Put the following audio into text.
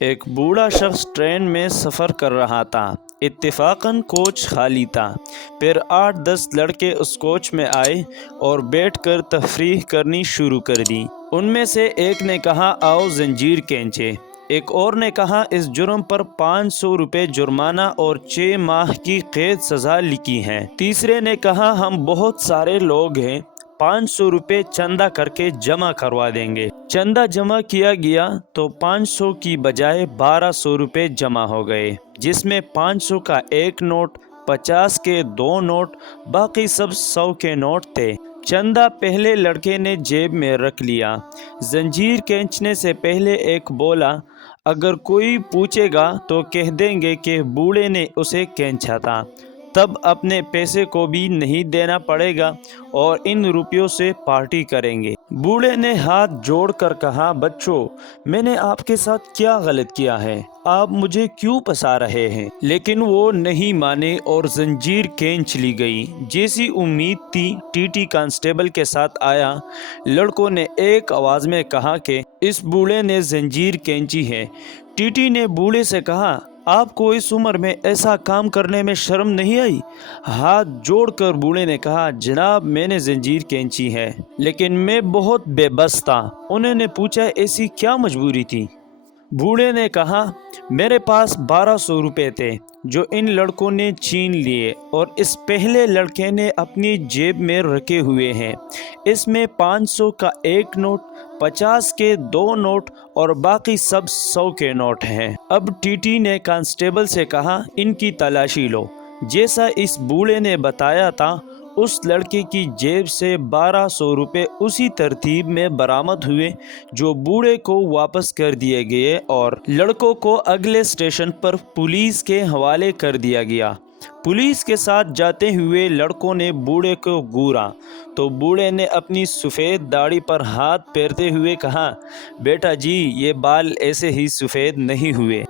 ایک بوڑھا شخص ٹرین میں سفر کر رہا تھا۔ اتفاقاً کوچ خالی تھا۔ پھر 8-10 لڑکے اس کوچ میں آئے اور بیٹھ کر تفریح کرنی شروع کر دی۔ ان میں سے ایک نے کہا، آؤ زنجیر کھینچے۔ ایک اور نے کہا، اس جرم پر 500 روپے جرمانہ اور 6 ماہ کی قید سزا لکھی ہے۔ تیسرے نے کہا، ہم بہت سارے لوگ ہیں، 500 روپے چندہ کر کے جمع کروا دیں گے۔ چندہ جمع کیا گیا تو 500 کی بجائے 1200 روپے جمع ہو گئے، جس میں 500 کا ایک نوٹ، 50 کے 2 نوٹ، باقی سب 100 کے نوٹ تھے۔ چندہ پہلے لڑکے نے جیب میں رکھ لیا۔ زنجیر کھینچنے سے پہلے ایک بولا، اگر کوئی پوچھے گا تو کہہ دیں گے کہ بوڑھے نے اسے کھینچا تھا، تب اپنے پیسے کو بھی نہیں دینا پڑے گا اور ان روپیوں سے پارٹی کریں گے۔ بوڑھے نے ہاتھ جوڑ کر کہا، بچوں، میں نے آپ کے ساتھ کیا غلط کیا ہے؟ آپ مجھے کیوں پھنسا رہے ہیں؟ لیکن وہ نہیں مانے اور زنجیر کھینچ لی گئی۔ جیسی امید تھی ٹی ٹی کانسٹیبل کے ساتھ آیا۔ لڑکوں نے ایک آواز میں کہا کہ اس بوڑھے نے زنجیر کھینچی ہے۔ ٹی ٹی نے بوڑھے سے کہا، آپ کو اس عمر میں ایسا کام کرنے میں شرم نہیں آئی؟ ہاتھ جوڑ کر بوڑھے نے کہا، جناب، میں نے زنجیر کھینچی ہے، لیکن میں بہت بے بس تھا۔ انہوں نے پوچھا، ایسی کیا مجبوری تھی؟ بوڑھے نے کہا، میرے پاس 1200 روپے تھے جو ان لڑکوں نے چھین لیے اور اس پہلے لڑکے نے اپنی جیب میں رکھے ہوئے ہیں۔ اس میں 500 کا ایک نوٹ، 50 کے 2 نوٹ اور باقی سب 100 کے نوٹ ہیں۔ اب ٹی ٹی نے کانسٹیبل سے کہا، ان کی تلاشی لو۔ جیسا اس بوڑھے نے بتایا تھا، اس لڑکے کی جیب سے 1200 روپے اسی ترتیب میں برآمد ہوئے جو بوڑھے کو واپس کر دیے گئے اور لڑکوں کو اگلے اسٹیشن پر پولیس کے حوالے کر دیا گیا۔ پولیس کے ساتھ جاتے ہوئے لڑکوں نے بوڑھے کو گھورا تو بوڑھے نے اپنی سفید داڑھی پر ہاتھ پھیرتے ہوئے کہا، بیٹا جی، یہ بال ایسے ہی سفید نہیں ہوئے۔